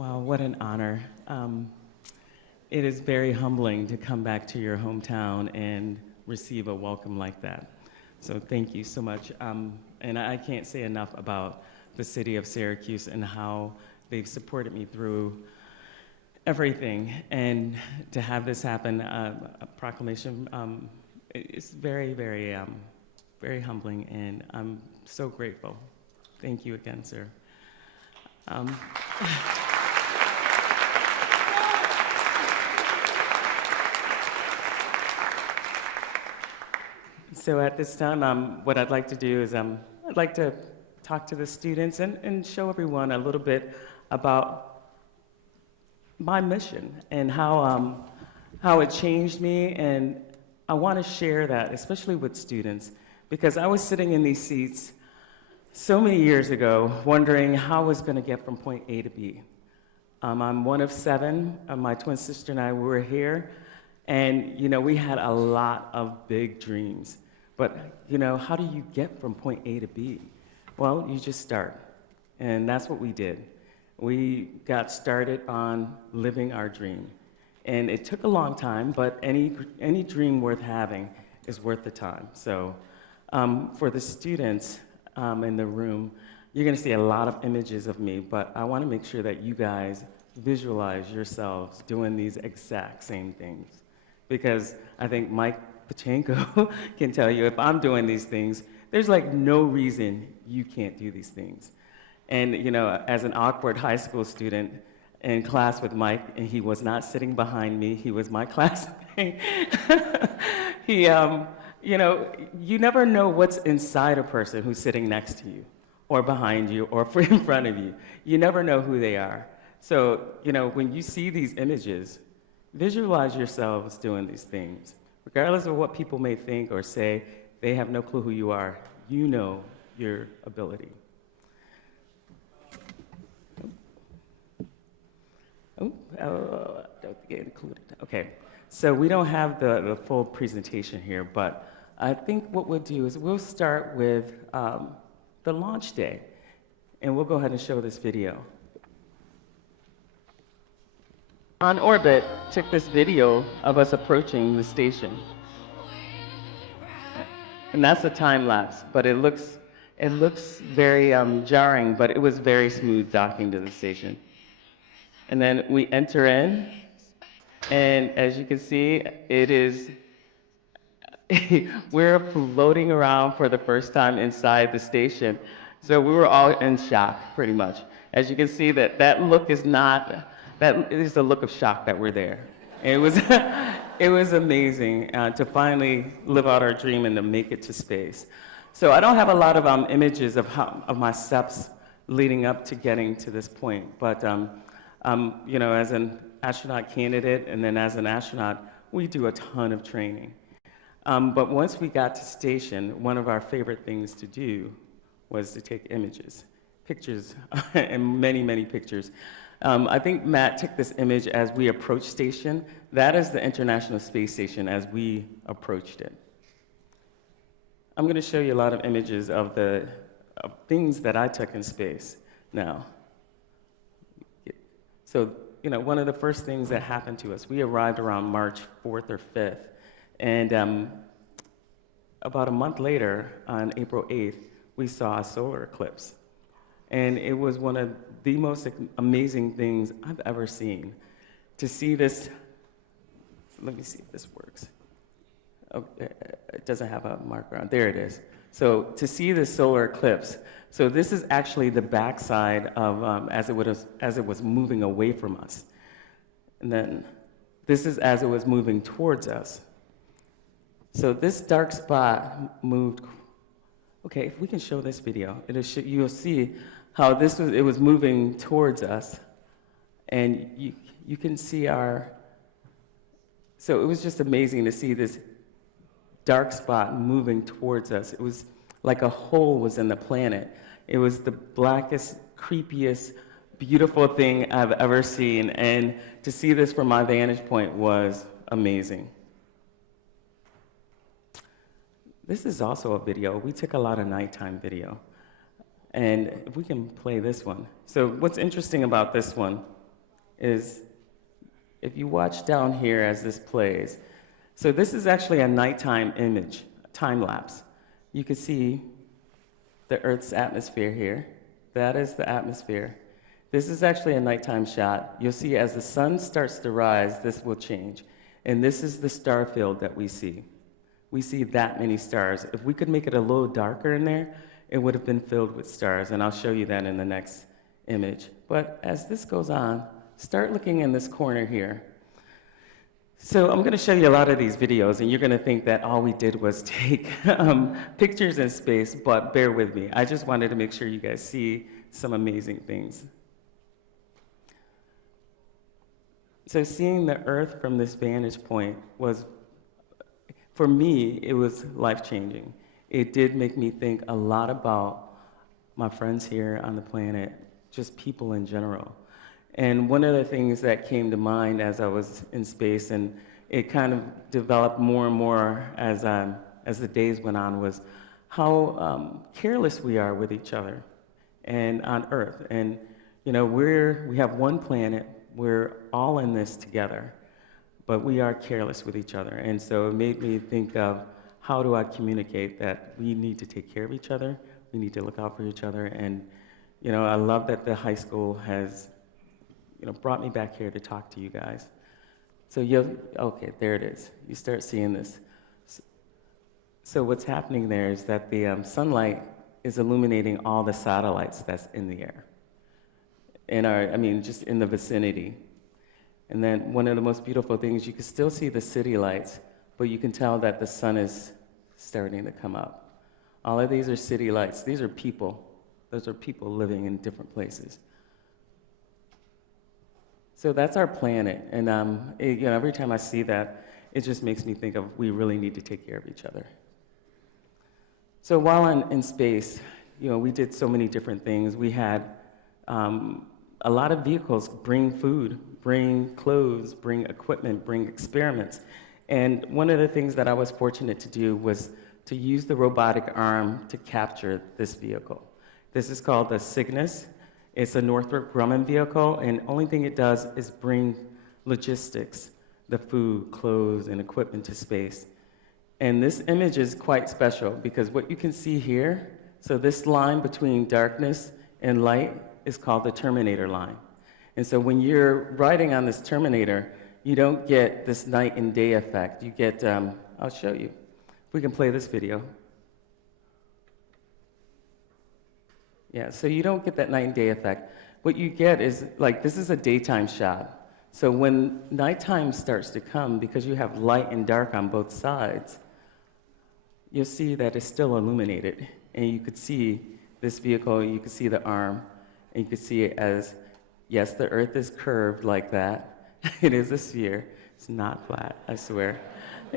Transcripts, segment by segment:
Wow, what an honor. It is very humbling to come back to your hometown and receive a welcome like that. So thank you so much. And I can't say enough about the city of Syracuse and how they've supported me through everything. And to have this happen, a proclamation, it's very, very, very humbling, and I'm so grateful. Thank you again, sir. So at this time, what I'd like to do is I'd like to talk to the students and show everyone a little bit about my mission and how it changed me. And I want to share that, especially with students, because I was sitting in these seats so many years ago wondering how I was going to get from point A to B. I'm one of 7. My twin sister and I were here. And, we had a lot of big dreams. But, how do you get from point A to B? Well, you just start. And that's what we did. We got started on living our dream. And it took a long time, but any dream worth having is worth the time. So for the students in the room, you're going to see a lot of images of me, but I want to make sure that you guys visualize yourselves doing these exact same things. Because I think Mike Pachenko can tell you, if I'm doing these things, there's like no reason you can't do these things. And as an awkward high school student in class with Mike, and he was not sitting behind me, he was my classmate. You never know what's inside a person who's sitting next to you, or behind you, or in front of you. You never know who they are. So, when you see these images, visualize yourselves doing these things. Regardless of what people may think or say, they have no clue who you are. You know your ability. Don't get included. Okay, so we don't have the full presentation here, but I think what we'll do is we'll start with the launch day, and we'll go ahead and show this video. On orbit took this video of us approaching the station. And that's a time lapse, but it looks very jarring, but it was very smooth docking to the station. And then we enter in, and as you can see, we're floating around for the first time inside the station. So we were all in shock, pretty much. As you can see, that look is not, that is the look of shock that we're there. It was, it was amazing to finally live out our dream and to make it to space. So I don't have a lot of images of my steps leading up to getting to this point, but as an astronaut candidate and then as an astronaut, we do a ton of training. But once we got to station, one of our favorite things to do was to take pictures, and many, many pictures. I think Matt took this image as we approached station. That is the International Space Station as we approached it. I'm going to show you a lot of images of things that I took in space now. So, one of the first things that happened to us, we arrived around March 4th or 5th, and about a month later, on April 8th, we saw a solar eclipse. And it was one of the most amazing things I've ever seen. To see this, let me see if this works. Oh, it doesn't have a marker on, there it is. So to see the solar eclipse, so this is actually the backside of, as it was moving away from us. And then this is as it was moving towards us. So this dark spot moved, okay, if we can show this video, you'll see how it was moving towards us, and you can see so it was just amazing to see this dark spot moving towards us. It was like a hole was in the planet. It was the blackest, creepiest, beautiful thing I've ever seen, and to see this from my vantage point was amazing. This is also a video. We took a lot of nighttime video. And if we can play this one. So what's interesting about this one is if you watch down here as this plays. So this is actually a nighttime image, time lapse. You can see the Earth's atmosphere here. That is the atmosphere. This is actually a nighttime shot. You'll see as the sun starts to rise, this will change. And this is the star field that we see. We see that many stars. If we could make it a little darker in there, it would have been filled with stars, and I'll show you that in the next image. But as this goes on, start looking in this corner here. So I'm going to show you a lot of these videos, and you're going to think that all we did was take pictures in space, but bear with me. I just wanted to make sure you guys see some amazing things. So seeing the Earth from this vantage point was, for me, it was life-changing. It did make me think a lot about my friends here on the planet, just people in general. And one of the things that came to mind as I was in space, and it kind of developed more and more as the days went on, was how careless we are with each other and on Earth. And you know, we have one planet, we're all in this together, but we are careless with each other. And so it made me think of, how do I communicate that we need to take care of each other, we need to look out for each other. And you know, I love that the high school has brought me back here to talk to you guys. So okay, there it is. You start seeing this. So what's happening there is that the sunlight is illuminating all the satellites that's in the air. Just in the vicinity. And then one of the most beautiful things, you can still see the city lights, but you can tell that the sun is starting to come up. All of these are city lights. These are people. Those are people living in different places. So that's our planet, and every time I see that, it just makes me think of, we really need to take care of each other. So while in space, we did so many different things. We had a lot of vehicles bring food, bring clothes, bring equipment, bring experiments. And one of the things that I was fortunate to do was to use the robotic arm to capture this vehicle. This is called the Cygnus. It's a Northrop Grumman vehicle, and only thing it does is bring logistics, the food, clothes, and equipment to space. And this image is quite special because what you can see here, so this line between darkness and light is called the Terminator line. And so when you're riding on this Terminator, you don't get this night and day effect. You get, I'll show you. If we can play this video. Yeah, so you don't get that night and day effect. What you get is, this is a daytime shot. So when nighttime starts to come, because you have light and dark on both sides, you'll see that it's still illuminated. And you could see this vehicle, you could see the arm, and you could see it as, yes, the Earth is curved like that. It is a sphere. It's not flat, I swear.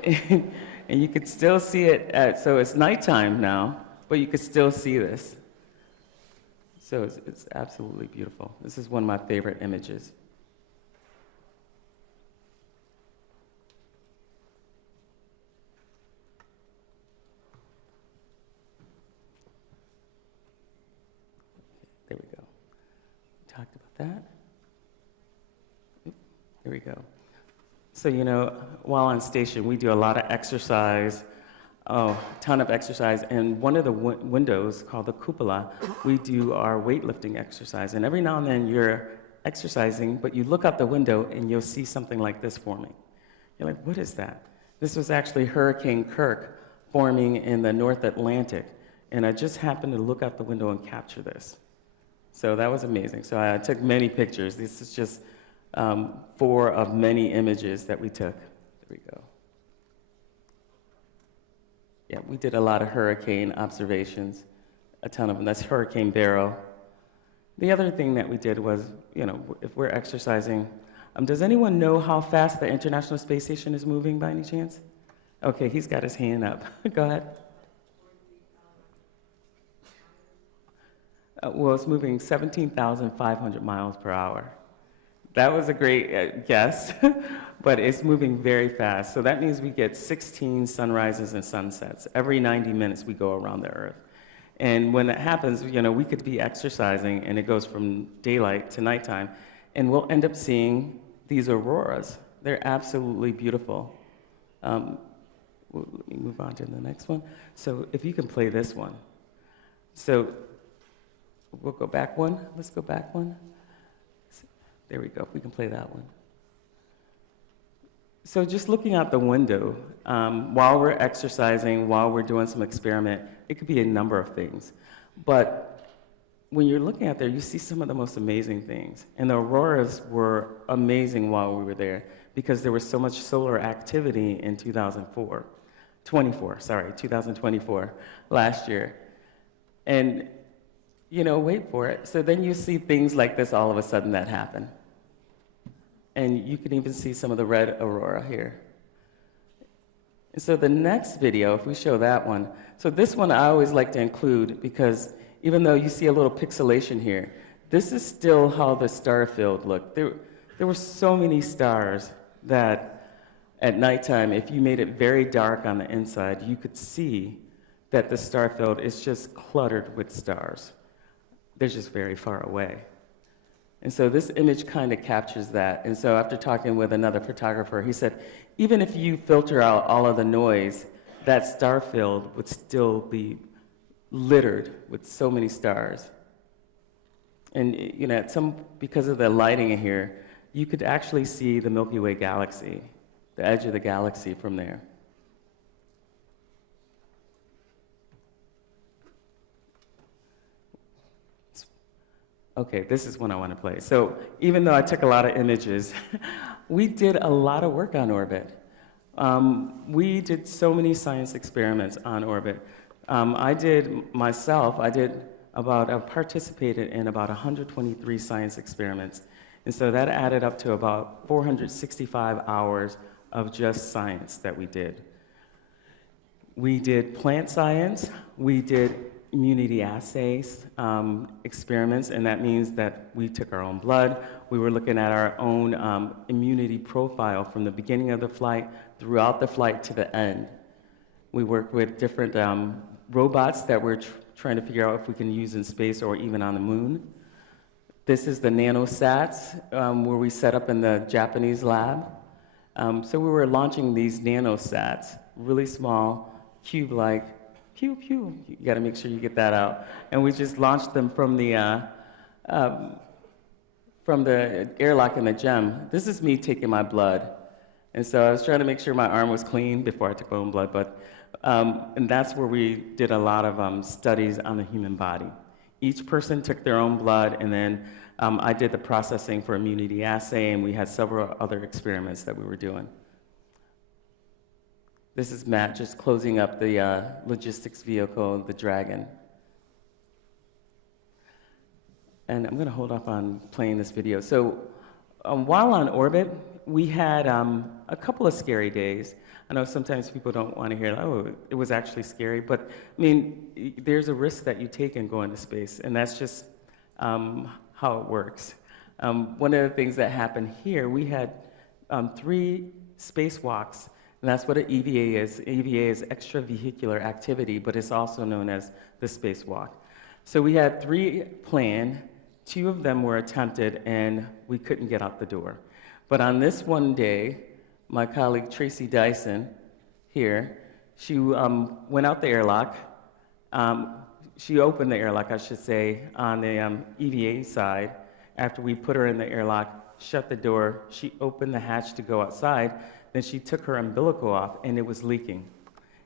And you could still see it, so it's nighttime now, but you could still see this. So it's absolutely beautiful. This is one of my favorite images. There we go. Talked about that. There we go. So, while on station, we do a lot of exercise, a ton of exercise, and one of the windows, called the cupola, we do our weightlifting exercise. And every now and then you're exercising, but you look out the window and you'll see something like this forming. You're like, what is that? This was actually Hurricane Kirk forming in the North Atlantic, and I just happened to look out the window and capture this. So that was amazing. So I took many pictures. This is just 4 of many images that we took. There we go. Yeah, we did a lot of hurricane observations, a ton of them. That's Hurricane Beryl. The other thing that we did was, if we're exercising, does anyone know how fast the International Space Station is moving by any chance? Okay, he's got his hand up. Go ahead. Well, it's moving 17,500 miles per hour. That was a great guess, but it's moving very fast. So that means we get 16 sunrises and sunsets. Every 90 minutes we go around the Earth. And when that happens, we could be exercising and it goes from daylight to nighttime. and we'll end up seeing these auroras. They're absolutely beautiful. Let me move on to the next one. So if you can play this one. So we'll go back one. Let's go back one. There we go. We can play that one. So just looking out the window, while we're exercising, while we're doing some experiment, it could be a number of things. But when you're looking out there, you see some of the most amazing things. And the auroras were amazing while we were there because there was so much solar activity in 2024, last year. And, you know, wait for it. So then you see things like this all of a sudden that happen. And you can even see some of the red aurora here. And so the next video, if we show that one, so this one I always like to include because even though you see a little pixelation here, this is still how the star field looked. There were so many stars that at nighttime, if you made it very dark on the inside, you could see that the star field is just cluttered with stars. They're just very far away. And so this image kind of captures that. And so after talking with another photographer, he said, even if you filter out all of the noise, that star field would still be littered with so many stars. And you know, because of the lighting in here, you could actually see the Milky Way galaxy, the edge of the galaxy from there. Okay, this is one I want to play. So even though I took a lot of images, we did a lot of work on orbit. We did so many science experiments on orbit. I participated in about 123 science experiments. And so that added up to about 465 hours of just science that we did. We did plant science, we did immunity assays, experiments, and that means that we took our own blood. We were looking at our own immunity profile from the beginning of the flight throughout the flight to the end. We worked with different robots that we're trying to figure out if we can use in space or even on the moon. This is the nanosats where we set up in the Japanese lab. So we were launching these nanosats, really small, cube-like, pew, pew. You got to make sure you get that out. And we just launched them from the airlock in the GEM. This is me taking my blood. And so I was trying to make sure my arm was clean before I took my own blood. But, and that's where we did a lot of studies on the human body. Each person took their own blood, and then I did the processing for immunity assay, and we had several other experiments that we were doing. This is Matt just closing up the logistics vehicle, the Dragon. And I'm going to hold off on playing this video. So while on orbit, we had a couple of scary days. I know sometimes people don't want to hear, oh, it was actually scary, but I mean, there's a risk that you take in going to space, and that's just how it works. One of the things that happened here, we had 3 spacewalks, and that's what an EVA is. EVA is extravehicular activity, but it's also known as the spacewalk. So we had 3 planned, 2 of them were attempted, and we couldn't get out the door. But on this one day, my colleague Tracy Dyson here, she went out the airlock. She opened the airlock, I should say, on the EVA side. After we put her in the airlock, shut the door, she opened the hatch to go outside. Then she took her umbilical off, and it was leaking.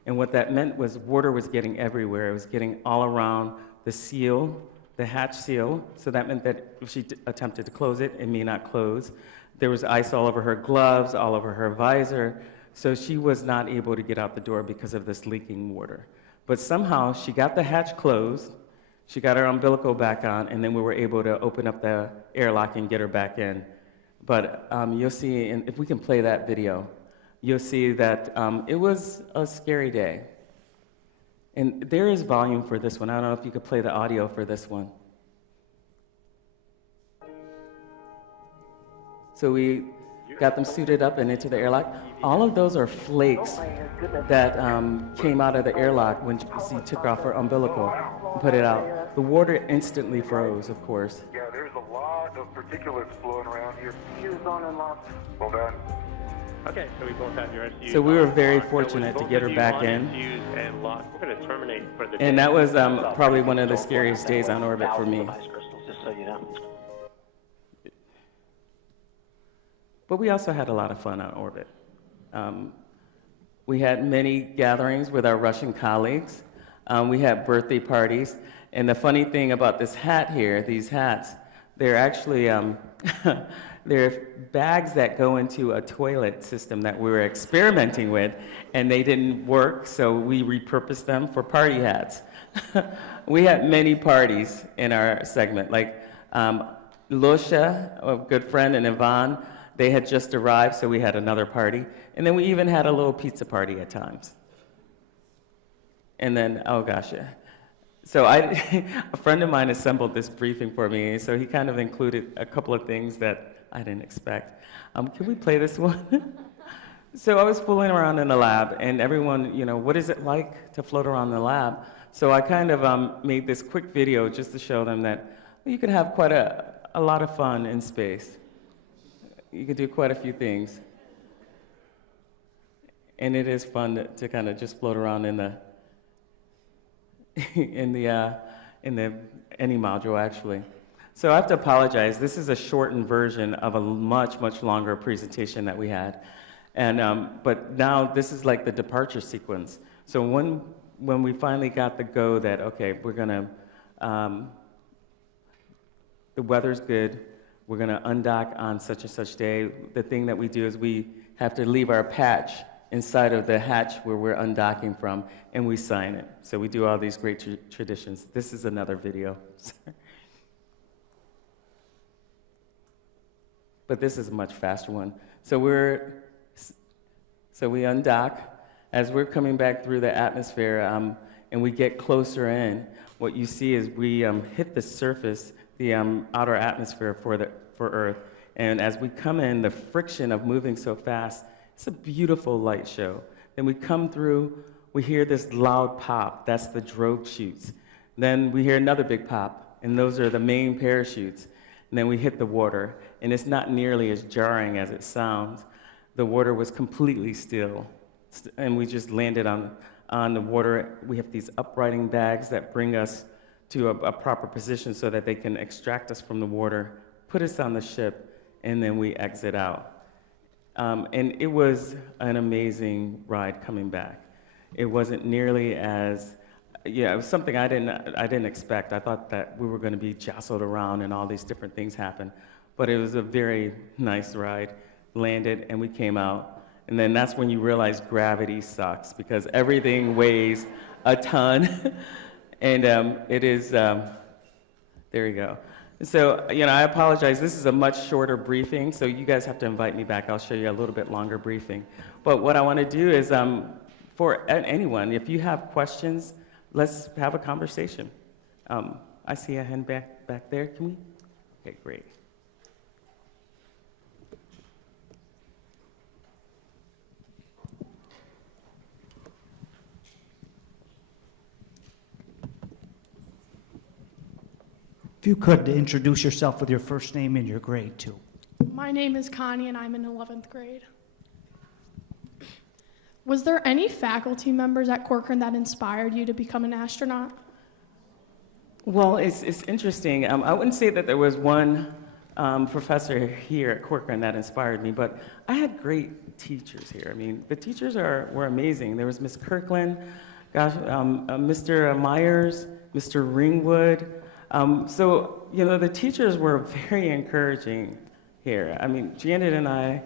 And what that meant was water was getting everywhere. It was getting all around the seal, the hatch seal. So that meant that if she attempted to close it, it may not close. There was ice all over her gloves, all over her visor. So she was not able to get out the door because of this leaking water. But somehow she got the hatch closed, she got her umbilical back on, and then we were able to open up the airlock and get her back in. But you'll see, and if we can play that video, you'll see that it was a scary day. And there is volume for this one. I don't know if you could play the audio for this one. So we got them suited up and into the airlock. All of those are flakes that came out of the airlock when she took off her umbilical and put it out. the water instantly froze, of course. Yeah, there's a lot of particulates flowing around here. Fuse on and locked. Hold on. Okay, so we both have your SUs. So we were very locked. fortunate So to get her back in. Fuse and locked. We're going to terminate for the day. And that was probably one of the scariest days on orbit for me. Just so you know. But we also had a lot of fun on orbit. We had many gatherings with our Russian colleagues. We had birthday parties. And the funny thing about this hat here, these hats, they're actually they're bags that go into a toilet system that we were experimenting with, and they didn't work, so we repurposed them for party hats. We had many parties in our segment, like Lusha, a good friend, and Yvonne, they had just arrived, so we had another party. And then we even had a little pizza party at times. And then, oh gosh, yeah. So a friend of mine assembled this briefing for me, so he kind of included a couple of things that I didn't expect. Can we play this one? So I was fooling around in the lab, and everyone, what is it like to float around the lab? So I kind of made this quick video just to show them that you can have quite a lot of fun in space. You can do quite a few things. And it is fun to kind of just float around in the any module, actually. So I have to apologize. This is a shortened version of a much, much longer presentation that we had. And, but now this is like the departure sequence. So when we finally got the go that, okay, we're gonna, the weather's good, we're gonna undock on such and such day, the thing that we do is we have to leave our patch inside of the hatch where we're undocking from, and we sign it. So we do all these great traditions. This is another video. But this is a much faster one. So we undock. As we're coming back through the atmosphere and we get closer in, what you see is we hit the surface, the outer atmosphere for Earth. And as we come in, the friction of moving so fast, it's a beautiful light show. Then we come through, we hear this loud pop. That's the drogue chutes. Then we hear another big pop, and those are the main parachutes. And then we hit the water, and it's not nearly as jarring as it sounds. The water was completely still, and we just landed on the water. We have these uprighting bags that bring us to a proper position so that they can extract us from the water, put us on the ship, and then we exit out. And it was an amazing ride coming back. It wasn't nearly as, it was something I didn't expect. I thought that we were going to be jostled around and all these different things happen. But it was a very nice ride. Landed and we came out. And then that's when you realize gravity sucks because everything weighs a ton. And it is, there you go. So, I apologize. This is a much shorter briefing, so you guys have to invite me back. I'll show you a little bit longer briefing. But what I want to do is, for anyone, if you have questions, let's have a conversation. I see a hand back there. Can we? Okay, great. If you could introduce yourself with your first name and your grade, too. My name is Connie, and I'm in 11th grade. Was there any faculty members at Corcoran that inspired you to become an astronaut? Well, it's interesting. I wouldn't say that there was one professor here at Corcoran that inspired me, but I had great teachers here. I mean, the teachers were amazing. There was Miss Kirkland, Mr. Myers, Mr. Ringwood. So, the teachers were very encouraging here. I mean, Janet and I,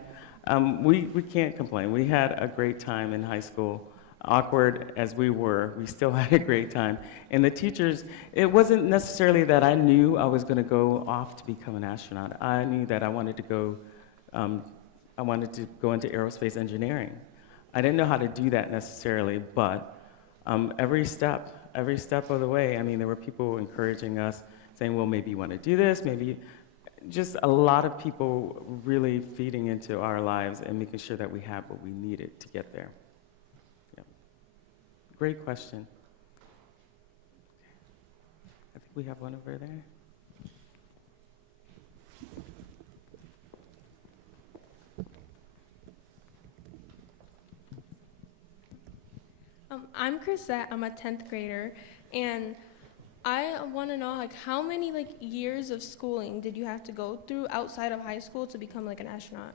we can't complain. We had a great time in high school. Awkward as we were, we still had a great time. And the teachers, it wasn't necessarily that I knew I was going to go off to become an astronaut. I knew that I wanted to go into aerospace engineering. I didn't know how to do that necessarily, but every step of the way, I mean, there were people encouraging us, saying, well, maybe you want to do this, maybe just a lot of people really feeding into our lives and making sure that we have what we needed to get there. Yeah. Great question. I think We have one over there. I'm Chrisette. I'm a 10th grader, and I want to know, like, how many years of schooling did you have to go through outside of high school to become like an astronaut?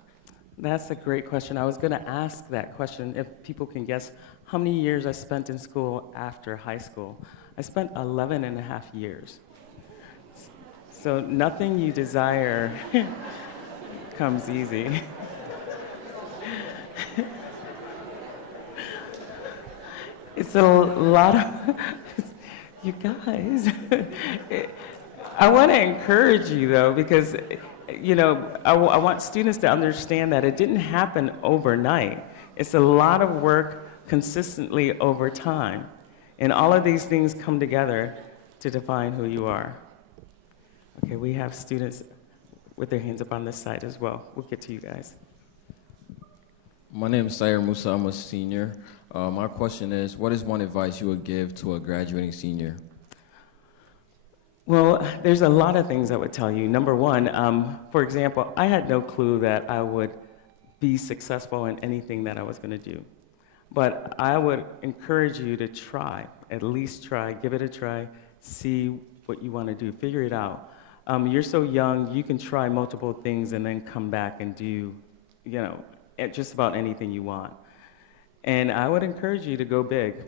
That's a great question. I was going to ask that question if people can guess how many years I spent in school after high school. I spent 11 and a half years. So nothing you desire comes easy. It's a lot of, you guys. I want to encourage you though, because, I want students to understand that it didn't happen overnight. It's a lot of work consistently over time. And all of these things come together to define who you are. Okay, we have students with their hands up on this side as well. We'll get to you guys. My name is Sayer Musa. I'm a senior. My question is, what is one advice you would give to a graduating senior? Well, there's a lot of things I would tell you. Number one, for example, I had no clue that I would be successful in anything that I was going to do. But I would encourage you to try, at least try, give it a try, see what you want to do, figure it out. You're so young, you can try multiple things and then come back and do, just about anything you want. And I would encourage you to go big.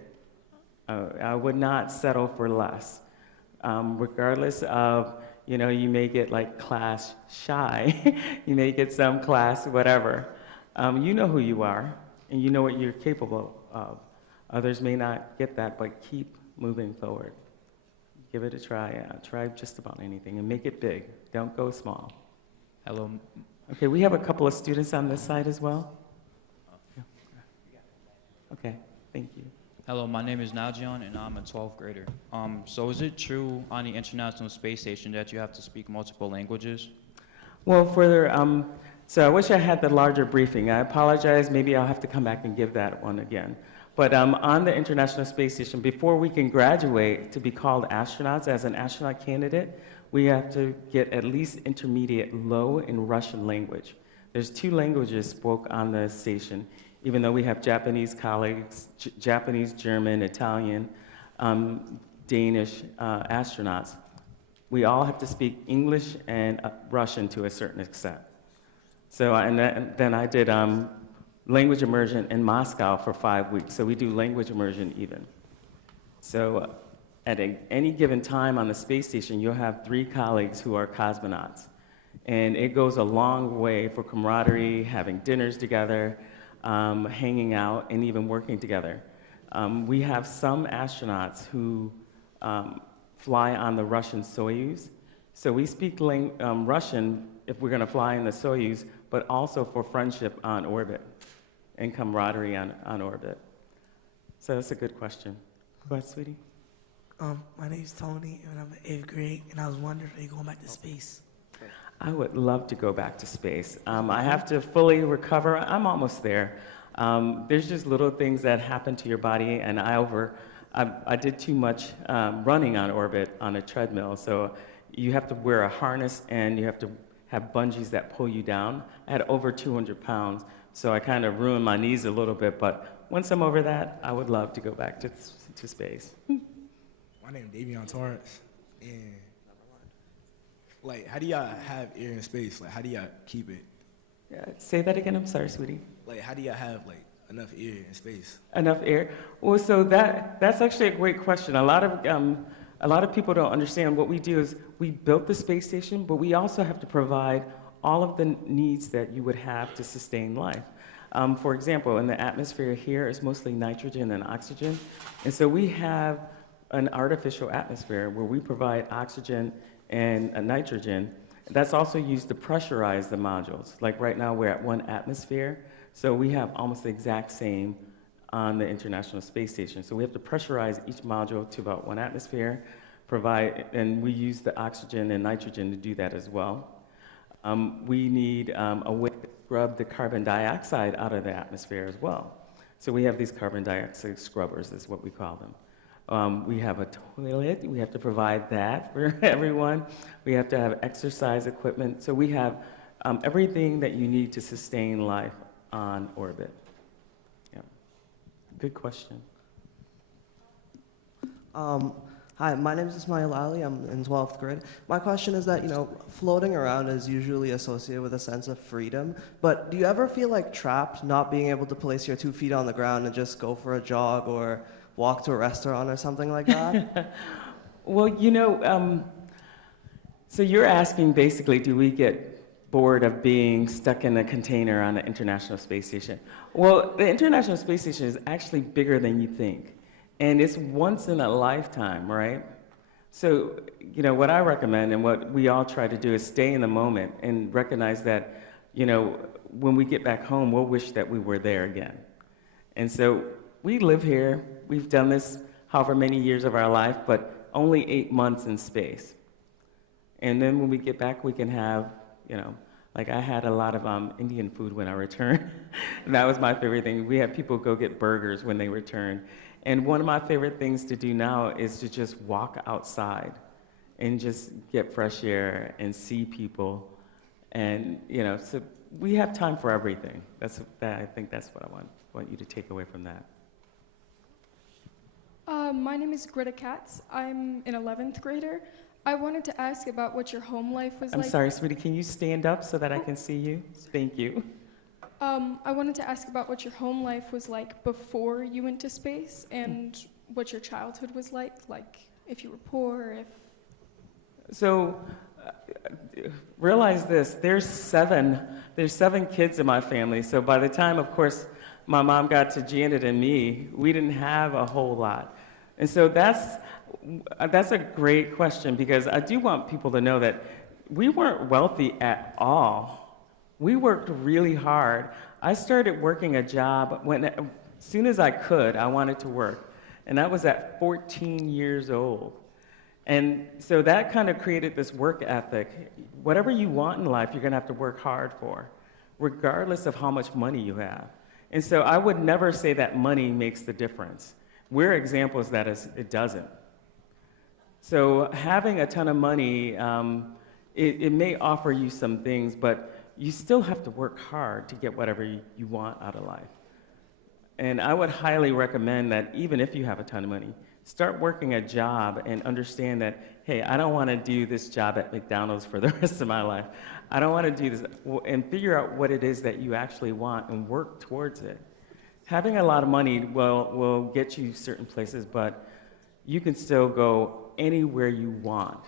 I would not settle for less. Regardless of, you may get like class shy, you may get some class whatever. You know who you are, and you know what you're capable of. Others may not get that, but keep moving forward. Give it a try. Try just about anything and make it big. Don't go small. Hello. Okay, we have a couple of students on this side as well. Okay, thank you. Hello, my name is Najion, and I'm a 12th grader. So is it true on the International Space Station that you have to speak multiple languages? Well, so I wish I had the larger briefing. I apologize. Maybe I'll have to come back and give that one again. But on the International Space Station, before we can graduate to be called astronauts as an astronaut candidate, we have to get at least intermediate low in Russian language. There's 2 languages spoke on the station, even though we have Japanese colleagues, Japanese, German, Italian, Danish astronauts. We all have to speak English and Russian to a certain extent. So, then I did language immersion in Moscow for 5 weeks. So we do language immersion even. So at any given time on the space station, you'll have 3 colleagues who are cosmonauts. And it goes a long way for camaraderie, having dinners together, hanging out, and even working together. We have some astronauts who fly on the Russian Soyuz. So we speak Russian if we're going to fly in the Soyuz, but also for friendship on orbit and camaraderie on orbit. So that's a good question. Go ahead, sweetie. My name's Tony, and I'm in 8th grade, and I was wondering if you're going back to space. I would love to go back to space. I have to fully recover. I'm almost there. There's just little things that happen to your body, and I did too much running on orbit on a treadmill, so you have to wear a harness, and you have to have bungees that pull you down. I had over 200 pounds, so I kind of ruined my knees a little bit, but once I'm over that, I would love to go back to space. My name is Davion Torrance, and how do y'all have air in space? How do y'all keep it? Yeah, say that again, I'm sorry, sweetie. How do y'all have enough air in space? Enough air? Well, so that's actually a great question. A lot of people don't understand. What we do is we built the space station, but we also have to provide all of the needs that you would have to sustain life. For example, in the atmosphere here is mostly nitrogen and oxygen, and so we have an artificial atmosphere where we provide oxygen and nitrogen. That's also used to pressurize the modules. Like right now, we're at 1 atmosphere, so we have almost the exact same on the International Space Station. So we have to pressurize each module to about 1 atmosphere, and we use the oxygen and nitrogen to do that as well. We need a way to scrub the carbon dioxide out of the atmosphere as well. So we have these carbon dioxide scrubbers, is what we call them. We have a toilet. We have to provide that for everyone. We have to have exercise equipment. So we have everything that you need to sustain life on orbit. Yeah. Good question. Hi, my name is Ismail Ali. I'm in 12th grade. My question is that, floating around is usually associated with a sense of freedom, but do you ever feel like trapped not being able to place your 2 feet on the ground and just go for a jog or walk to a restaurant or something like that? Well, so you're asking basically, do we get bored of being stuck in a container on the International Space Station? Well, the International Space Station is actually bigger than you think. And it's once in a lifetime, right? So, what I recommend and what we all try to do is stay in the moment and recognize that, when we get back home, we'll wish that we were there again. And so we live here. We've done this however many years of our life, but only 8 months in space. And then when we get back, we can have, like I had a lot of Indian food when I returned. And that was my favorite thing. We had people go get burgers when they returned. And one of my favorite things to do now is to just walk outside and just get fresh air and see people. And, so we have time for everything. I think that's what I want you to take away from that. My name is Greta Katz. I'm an 11th grader. I wanted to ask about what your home life was like. I'm sorry, sweetie, can you stand up so that I can see you? Thank you. I wanted to ask about what your home life was like before you went to space and what your childhood was like if you were poor, So, realize this, there's seven kids in my family, so by the time, of course, my mom got to Janet and me, we didn't have a whole lot. And so that's a great question, because I do want people to know that we weren't wealthy at all. We worked really hard. I started working a job as soon as I could, I wanted to work. And that was at 14 years old. And so that kind of created this work ethic. Whatever you want in life, you're gonna have to work hard for, regardless of how much money you have. And so I would never say that money makes the difference. We're examples that it doesn't. So having a ton of money, it may offer you some things, but you still have to work hard to get whatever you want out of life. And I would highly recommend that even if you have a ton of money, start working a job and understand that, hey, I don't want to do this job at McDonald's for the rest of my life. I don't want to do this, and figure out what it is that you actually want and work towards it. Having a lot of money will get you certain places, but you can still go anywhere you want,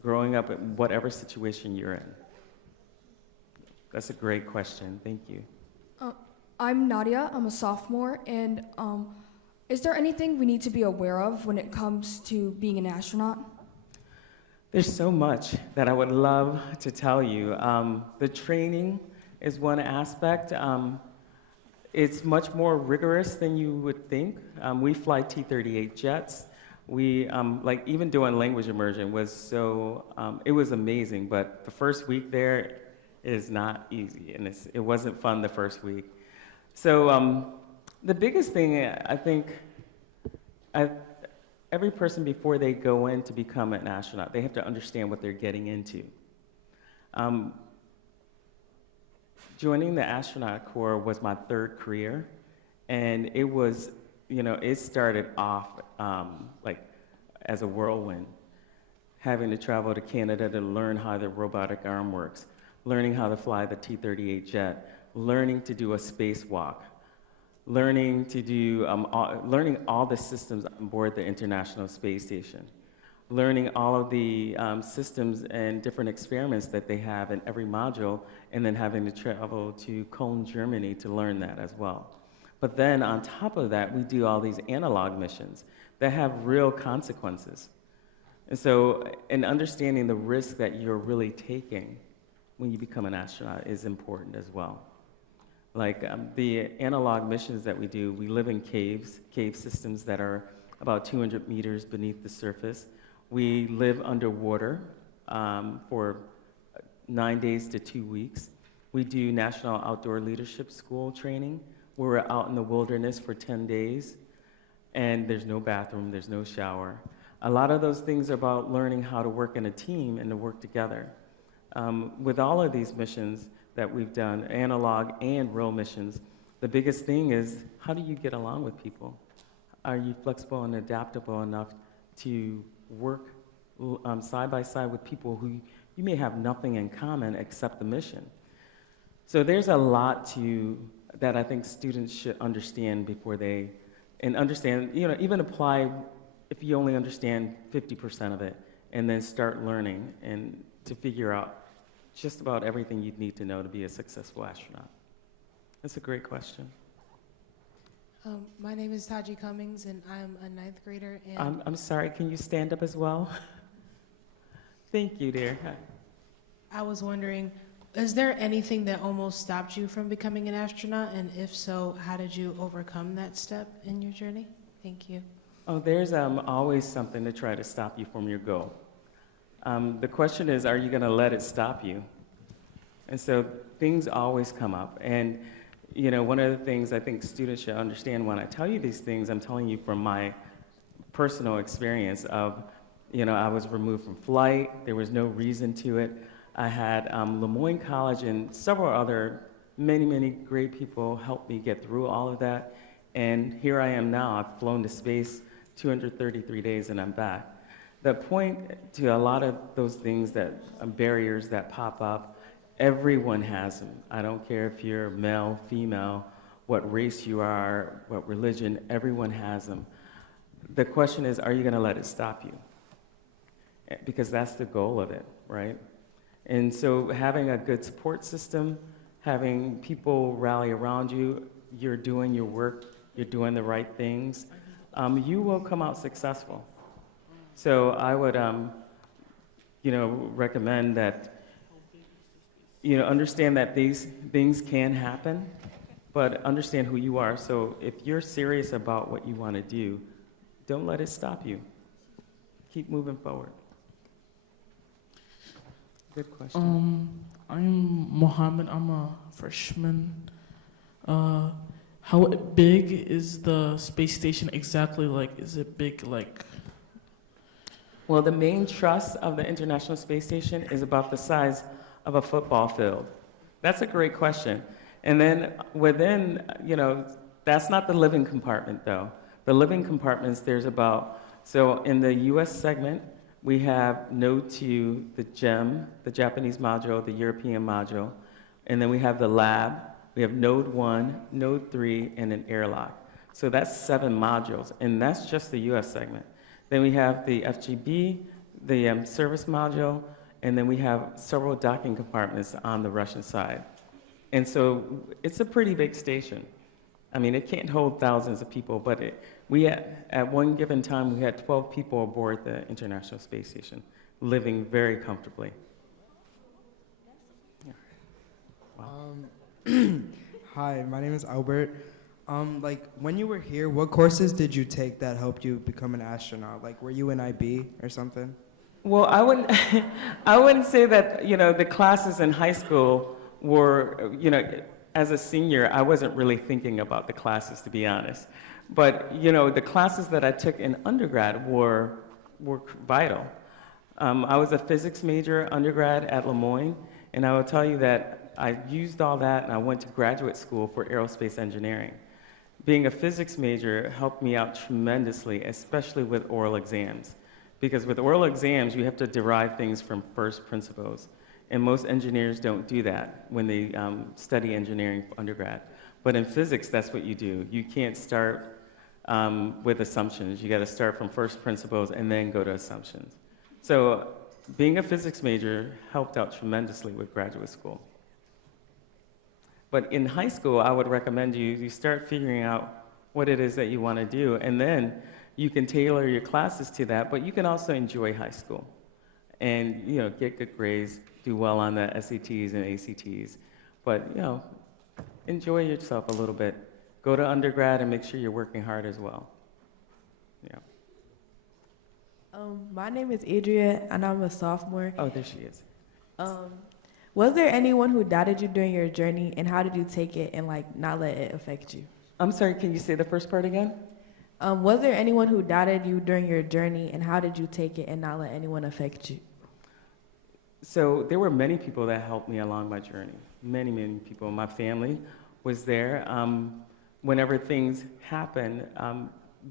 growing up in whatever situation you're in. That's a great question. Thank you. I'm Nadia. I'm a sophomore. And is there anything we need to be aware of when it comes to being an astronaut? There's so much that I would love to tell you. The training is one aspect. It's much more rigorous than you would think. We fly T-38 jets. We, even doing language immersion was it was amazing, but the first week there is not easy, and it wasn't fun the first week. So the biggest thing, I think, every person before they go in to become an astronaut, they have to understand what they're getting into. Joining the astronaut corps was my third career, and it was, it started off as a whirlwind, having to travel to Canada to learn how the robotic arm works, learning how to fly the T-38 jet, learning to do a spacewalk, learning to do, learning all the systems on board the International Space Station, learning all of the systems and different experiments that they have in every module, and then having to travel to Cologne, Germany to learn that as well. But then on top of that, we do all these analog missions that have real consequences. And so, and understanding the risk that you're really taking when you become an astronaut is important as well. Like the analog missions that we do, we live in cave systems that are about 200 meters beneath the surface. We live underwater for 9 days to 2 weeks. We do National Outdoor Leadership School training, where we're out in the wilderness for 10 days. and there's no bathroom, there's no shower. A lot of those things are about learning how to work in a team and to work together. With all of these missions that we've done, analog and real missions, the biggest thing is, how do you get along with people? Are you flexible and adaptable enough to work side by side with people who you may have nothing in common except the mission? So there's a lot that I think students should understand before they, and understand, even apply if you only understand 50% of it, and then start learning and to figure out just about everything you'd need to know to be a successful astronaut. That's a great question. My name is Taji Cummings, and I'm a 9th grader. And I'm sorry, can you stand up as well? Thank you, dear. I was wondering, is there anything that almost stopped you from becoming an astronaut? And if so, how did you overcome that step in your journey? Thank you. Oh, there's always something to try to stop you from your goal. The question is, are you going to let it stop you? And so things always come up. And one of the things I think students should understand when I tell you these things, I'm telling you from my personal experience of, I was removed from flight. There was no reason to it. I had Lemoyne College and several other many, many great people helped me get through all of that. And here I am now. I've flown to space 233 days and I'm back. The point to a lot of those things barriers that pop up, everyone has them. I don't care if you're male, female, what race you are, what religion, everyone has them. The question is, are you going to let it stop you? Because that's the goal of it, right? And so having a good support system, having people rally around you, you're doing your work, you're doing the right things, you will come out successful. So I would, recommend that, understand that these things can happen, but understand who you are. So if you're serious about what you want to do, don't let it stop you. Keep moving forward. Good question. I'm Mohammed. I'm a freshman. How big is the space station exactly? Is it big Well, the main truss of the International Space Station is about the size of a football field. That's a great question. And then within, that's not the living compartment though. The living compartments, so in the US segment, we have Node 2, the GEM, the Japanese module, the European module, and then we have the lab, we have Node 1, Node 3, and an airlock. So that's 7 modules, and that's just the US segment. Then we have the FGB, the service module, and then we have several docking compartments on the Russian side. And so it's a pretty big station. I mean, it can't hold thousands of people, but at one given time, we had 12 people aboard the International Space Station, living very comfortably. Yeah. Wow. Hi, my name is Albert. When you were here, what courses did you take that helped you become an astronaut? Were you in IB or something? Well, I wouldn't say that, the classes in high school were, as a senior, I wasn't really thinking about the classes, to be honest. But, the classes that I took in undergrad were vital. I was a physics major undergrad at Lemoyne, and I will tell you that I used all that and I went to graduate school for aerospace engineering. Being a physics major helped me out tremendously, especially with oral exams. Because with oral exams, you have to derive things from first principles. And most engineers don't do that when they study engineering for undergrad. But in physics, that's what you do. You can't start with assumptions. You got to start from first principles and then go to assumptions. So being a physics major helped out tremendously with graduate school. But in high school, I would recommend you start figuring out what it is that you want to do, and then you can tailor your classes to that, but you can also enjoy high school and, get good grades, do well on the SATs and ACTs, but, enjoy yourself a little bit. Go to undergrad and make sure you're working hard as well. Yeah. My name is Adria, and I'm a sophomore. Oh, there she is. Was there anyone who doubted you during your journey, and how did you take it and not let it affect you? I'm sorry, can you say the first part again? Was there anyone who doubted you during your journey, and how did you take it and not let anyone affect you? So there were many people that helped me along my journey. Many, many people. My family was there. Whenever things happen,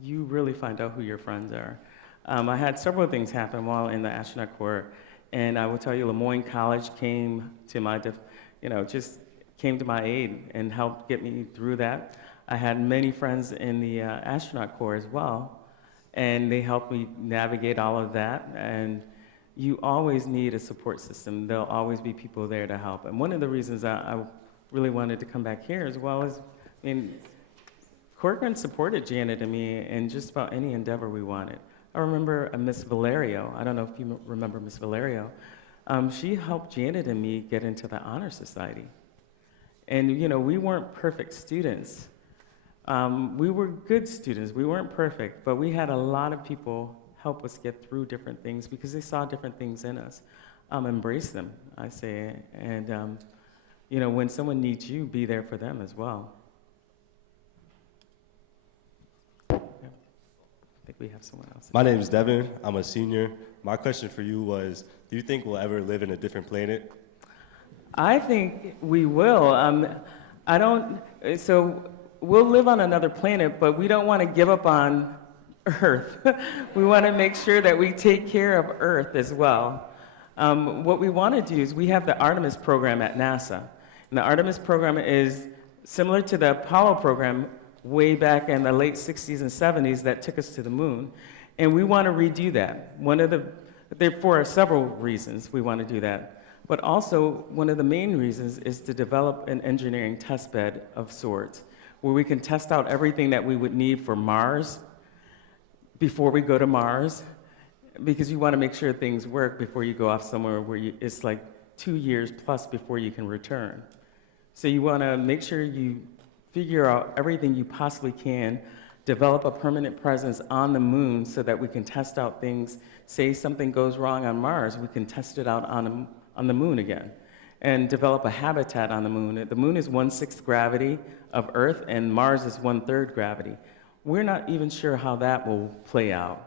you really find out who your friends are. I had several things happen while in the astronaut corps, and I will tell you, Lemoyne College came to my, just came to my aid and helped get me through that. I had many friends in the astronaut corps as well, and they helped me navigate all of that. And you always need a support system. There'll always be people there to help. And one of the reasons I really wanted to come back here as well is, Corcoran supported Janet and me in just about any endeavor we wanted. I remember Miss Valerio. I don't know if you remember Miss Valerio. She helped Janet and me get into the Honor Society. And we weren't perfect students. We were good students. We weren't perfect, but we had a lot of people help us get through different things because they saw different things in us. Embrace them, I say. And when someone needs you, be there for them as well. I think we have someone else. My name is Devin. I'm a senior. My question for you was, do you think we'll ever live in a different planet? I think we will. So we'll live on another planet, but we don't want to give up on Earth. We want to make sure that we take care of Earth as well. What we want to do is we have the Artemis program at NASA. And the Artemis program is similar to the Apollo program way back in the late 60s and 70s that took us to the moon. And we want to redo that. For several reasons we want to do that. But also, one of the main reasons is to develop an engineering test bed of sorts, where we can test out everything that we would need for Mars before we go to Mars, because you want to make sure things work before you go off somewhere where it's like 2 years plus before you can return. So you want to make sure you figure out everything you possibly can, develop a permanent presence on the moon so that we can test out things. Say something goes wrong on Mars, we can test it out on the moon again, and develop a habitat on the moon. The moon is 1/6 gravity of Earth, and Mars is 1/3 gravity. We're not even sure how that will play out.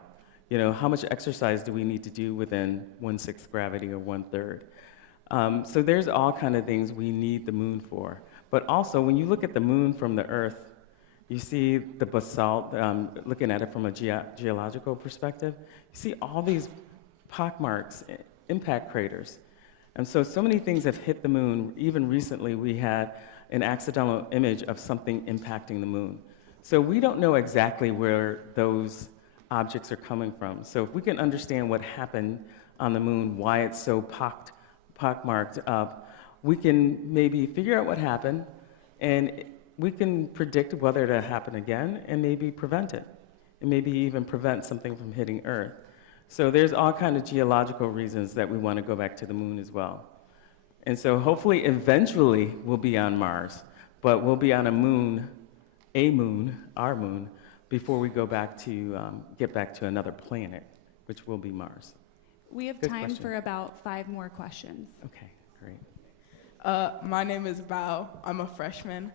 How much exercise do we need to do within 1/6 gravity or 1/3? So there's all kind of things we need the moon for. But also, when you look at the moon from the Earth, you see the basalt, looking at it from a geological perspective, you see all these pockmarks, impact craters. And so many things have hit the moon. Even recently, we had an accidental image of something impacting the moon. So we don't know exactly where those objects are coming from. So if we can understand what happened on the moon, why it's so pockmarked up, we can maybe figure out what happened, and we can predict whether it'll happen again and maybe prevent it, and maybe even prevent something from hitting Earth. So there's all kinds of geological reasons that we want to go back to the moon as well. And so hopefully eventually we'll be on Mars, but we'll be on our moon, before we go back to get back to another planet, which will be Mars. We have Good time question. for about 5 more questions. Okay, great. My name is Bao. I'm a freshman.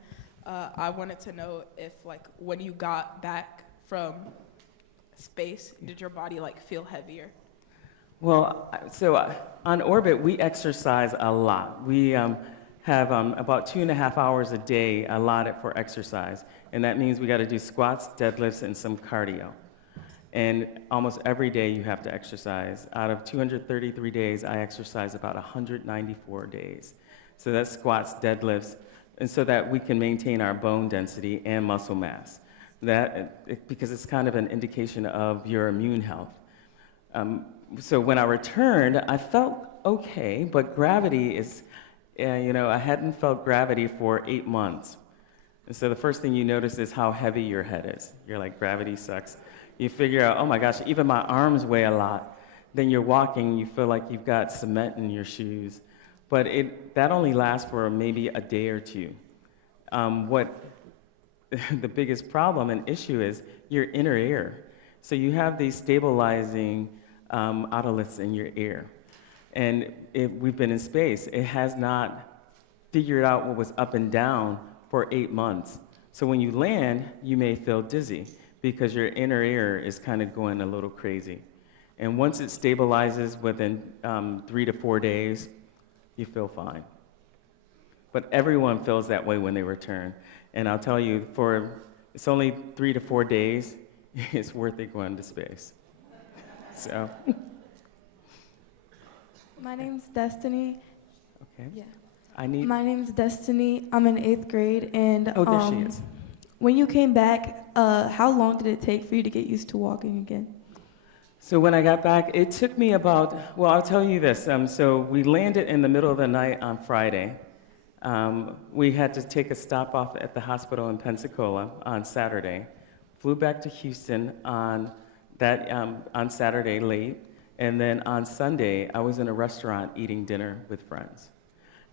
I wanted to know if, when you got back from space, did your body, feel heavier? Well, on orbit, we exercise a lot. We have about 2.5 hours a day allotted for exercise. And that means we got to do squats, deadlifts, and some cardio. And almost every day you have to exercise. Out of 233 days, I exercise about 194 days. So that's squats, deadlifts, and so that we can maintain our bone density and muscle mass. Because it's kind of an indication of your immune health. So when I returned, I felt okay, but gravity is, I hadn't felt gravity for 8 months. And so the first thing you notice is how heavy your head is. You're like, gravity sucks. You figure out, oh my gosh, even my arms weigh a lot. Then you're walking, you feel like you've got cement in your shoes. But that only lasts for maybe a day or two. What the biggest problem and issue is your inner ear. So you have these stabilizing otoliths in your ear. And we've been in space. It has not figured out what was up and down for 8 months. So when you land, you may feel dizzy because your inner ear is kind of going a little crazy. And once it stabilizes within 3 to 4 days, you feel fine. But everyone feels that way when they return. And I'll tell you, it's only 3 to 4 days, it's worth it going to space. So. My name's Destiny. Okay. Yeah. My name's Destiny. I'm in 8th grade, and Oh, there she is. when you came back, how long did it take for you to get used to walking again? So when I got back, it took me about, well, I'll tell you this. So we landed in the middle of the night on Friday. We had to take a stop off at the hospital in Pensacola on Saturday. Flew back to Houston on Saturday late. And then on Sunday, I was in a restaurant eating dinner with friends.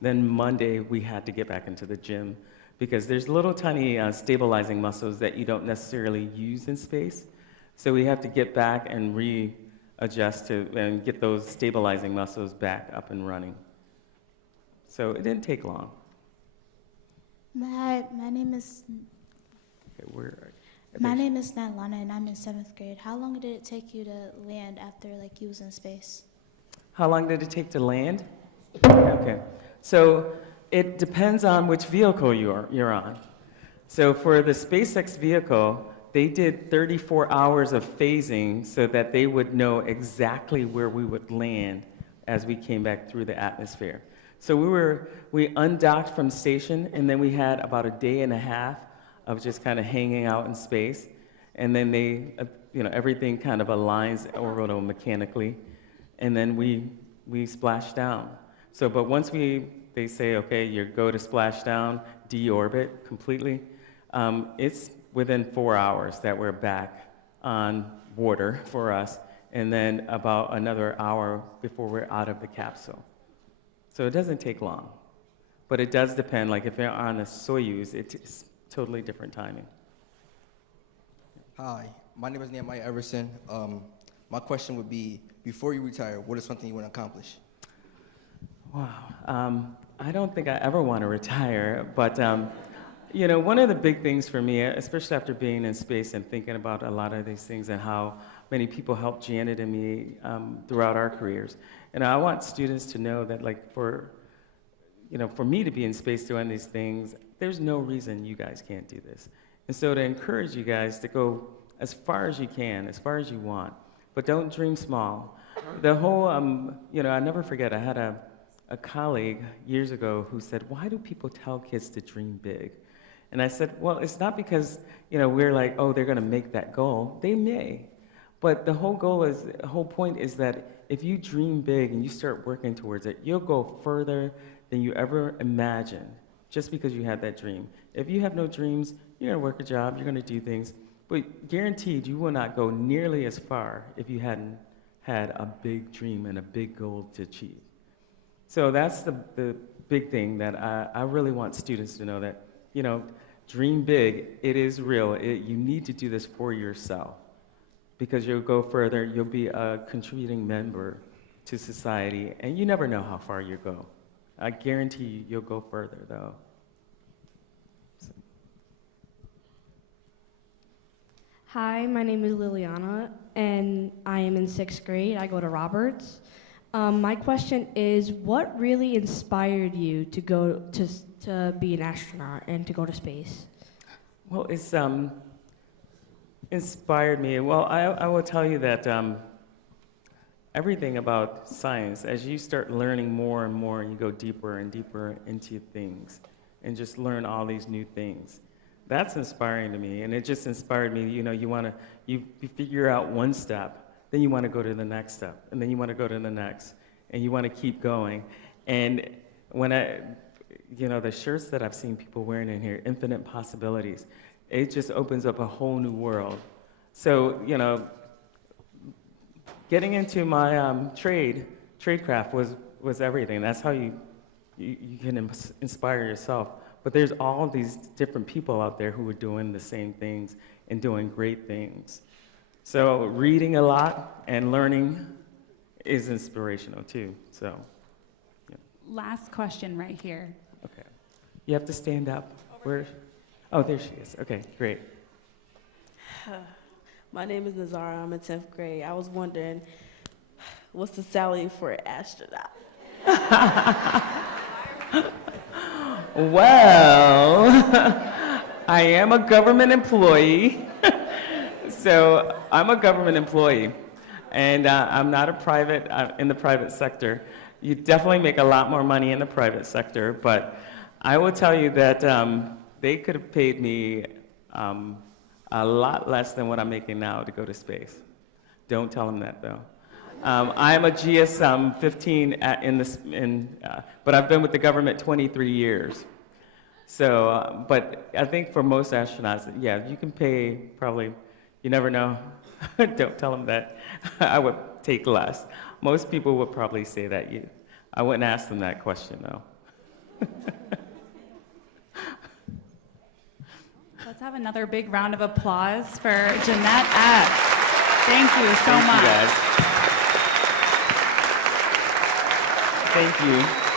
Then Monday, we had to get back into the gym because there's little tiny stabilizing muscles that you don't necessarily use in space. So we have to get back and readjust and get those stabilizing muscles back up and running. So it didn't take long. My name is Okay, my name is Natlana, and I'm in 7th grade. How long did it take you to land after you was in space? How long did it take to land? Okay. So it depends on which vehicle you're on. So for the SpaceX vehicle, they did 34 hours of phasing so that they would know exactly where we would land as we came back through the atmosphere. So we undocked from station, and then we had about a day and a half of just kind of hanging out in space. And then they, everything kind of aligns orbital-mechanically. And then we splash down. So, but once they say, okay, you go to splash down, deorbit completely, it's within 4 hours that we're back on water for us, and then about another hour before we're out of the capsule. So it doesn't take long, but it does depend. Like if you're on a Soyuz, it's totally different timing. Hi, my name is Nehemiah Everson. My question would be, before you retire, what is something you want to accomplish? Wow. I don't think I ever want to retire, but one of the big things for me, especially after being in space and thinking about a lot of these things and how many people helped Janet and me throughout our careers, and I want students to know that, for me to be in space doing these things, there's no reason you guys can't do this. And so to encourage you guys to go as far as you can, as far as you want, but don't dream small. The whole, I never forget, I had a colleague years ago who said, why do people tell kids to dream big? And I said, well, it's not because, we're like, oh, they're gonna make that goal. They may, but the whole point is that if you dream big and you start working towards it, you'll go further than you ever imagined just because you had that dream. If you have no dreams, you're gonna work a job, you're gonna do things, but guaranteed you will not go nearly as far if you hadn't had a big dream and a big goal to achieve. So that's the big thing that I really want students to know, that, dream big, it is real. You need to do this for yourself because you'll go further, you'll be a contributing member to society, and you never know how far you go. I guarantee you, you'll go further, though. Hi, my name is Liliana, and I am in 6th grade. I go to Roberts. My question is, what really inspired you to go to be an astronaut and to go to space? Well, it's inspired me. Well, I will tell you that everything about science, as you start learning more and more, and you go deeper and deeper into things, and just learn all these new things, that's inspiring to me. And it just inspired me. You figure out one step, then you want to go to the next step, and then you want to go to the next, and you want to keep going. And when the shirts that I've seen people wearing in here, infinite possibilities, it just opens up a whole new world. So, getting into my tradecraft was everything. That's how you can inspire yourself. But there's all these different people out there who are doing the same things and doing great things. So reading a lot and learning is inspirational too. So, yeah. Last question right here. Okay. You have to stand up. Where? Oh, there she is. Okay, great. My name is Nazara. I'm in 10th grade. I was wondering, what's the salary for an astronaut? Well, I am a government employee. So I'm a government employee, and I'm not a private, in the private sector. You definitely make a lot more money in the private sector, but I will tell you that they could have paid me a lot less than what I'm making now to go to space. Don't tell them that, though. I'm a GS 15 but I've been with the government 23 years. So, but I think for most astronauts, yeah, you can pay probably, you never know. Don't tell them that. I would take less. Most people would probably say that. I wouldn't ask them that question, though. Let's have another big round of applause for Jeanette Epps. Thank you so much. Thank you, guys. Thank you.